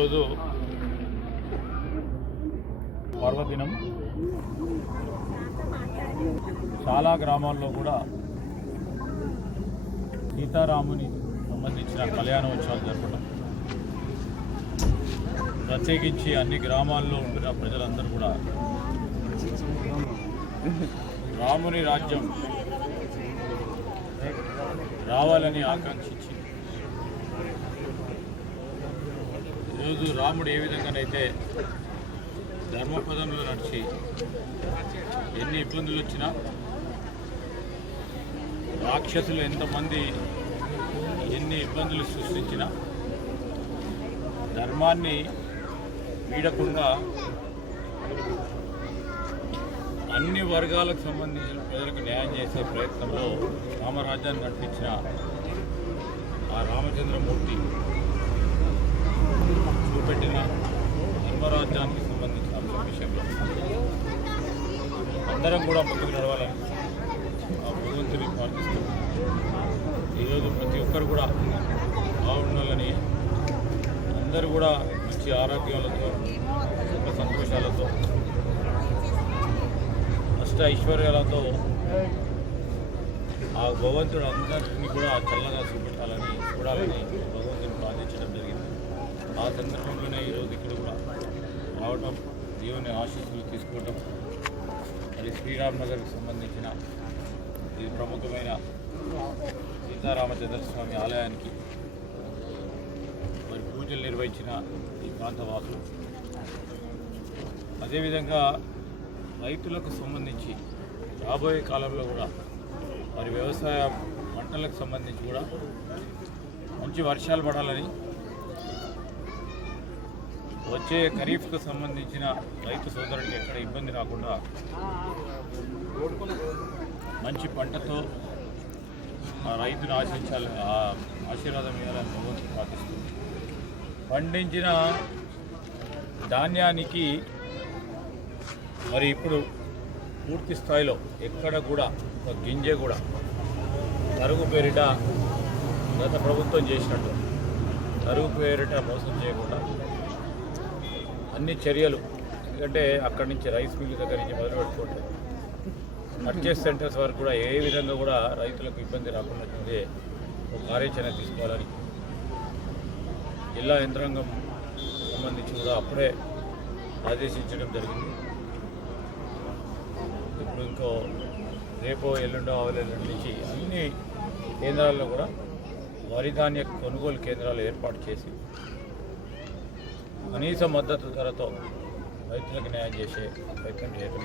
రోజు పర్వదినం. చాలా గ్రామాల్లో కూడా సీతారాముని సంబంధించిన కళ్యాణోత్సవాలు జరపడం. ప్రత్యేకించి అన్ని గ్రామాల్లో ఉంటున్న ప్రజలందరూ కూడా రాముని రాజ్యం రావాలని ఆకాంక్షించి రోజు రాముడు ఏ విధంగానైతే ధర్మపదంలో నడిచి ఎన్ని ఇబ్బందులు వచ్చినా రాక్షసులు ఎంతమంది ఎన్ని ఇబ్బందులు సృష్టించినా ధర్మాన్ని వీడకుండా అన్ని వర్గాలకు సంబంధించిన ప్రజలకు న్యాయం చేసే ప్రయత్నంలో రామరాజ్యాన్ని నడిపించిన ఆ రామచంద్రమూర్తి అందరం కూడా ముందుకు నడవాలని ఆ భగవంతుని ప్రార్థిస్తున్నాం ఈరోజు ప్రతి ఒక్కరు కూడా బాగుండాలని అందరూ కూడా మంచి ఆరోగ్యాలతో సుఖ సంతోషాలతో అష్ట ఐశ్వర్యాలతో ఆ భగవంతుడు అందరినీ కూడా చల్లగా చూపెట్టాలని చూడాలని భగవంతుని ప్రార్థించడం జరిగింది. ఆ సందర్భంలోనే ఈరోజు ఇక్కడ కూడా రావటం దేవుని ఆశీస్సులు తీసుకోవటం మరి శ్రీరామ్ నగర్కి సంబంధించిన ఈ ప్రముఖమైన సీతారామచంద్ర స్వామి ఆలయానికి మరి పూజలు నిర్వహించిన ఈ ప్రాంతవాసులు. అదేవిధంగా రైతులకు సంబంధించి రాబోయే కాలంలో కూడా మరి వ్యవసాయ పంటలకు సంబంధించి కూడా మంచి వర్షాలు పడాలని వచ్చే ఖరీఫ్కు సంబంధించిన రైతు సోదరుడికి ఎక్కడ ఇబ్బంది రాకుండా మంచి పంటతో ఆ రైతును ఆశించాలి ఆ ఆశీర్వాదం ఇవ్వాలని భగవంతుడు ప్రార్థిస్తుంది పండించిన ధాన్యానికి మరి ఇప్పుడు పూర్తి స్థాయిలో ఎక్కడ కూడా ఒక గింజ కూడా తరుగు పేరిట గత ప్రభుత్వం చేసినట్టు తరుగు పేరిట మోసం చేయకుండా అన్ని చర్యలు ఎందుకంటే అక్కడి నుంచి రైస్ మిల్ దగ్గర నుంచి మొదలు పెట్టుకుంటే పర్చేస్ సెంటర్స్ వరకు కూడా ఏ విధంగా కూడా రైతులకు ఇబ్బంది రాకుండా ఒక కార్యాచరణ తీసుకోవాలని జిల్లా యంత్రాంగం సంబంధించి కూడా అప్పుడే ఆదేశించడం జరిగింది. ఇప్పుడు ఇంకో రేపో ఎల్లుండో అవలెల్లుండి నుంచి అన్ని కేంద్రాల్లో కూడా వరిధాన్య కొనుగోలు కేంద్రాలు ఏర్పాటు చేసి కనీస మద్దతు ధరతో రైతులకు న్యాయం చేసే ప్రయత్నం చేయడం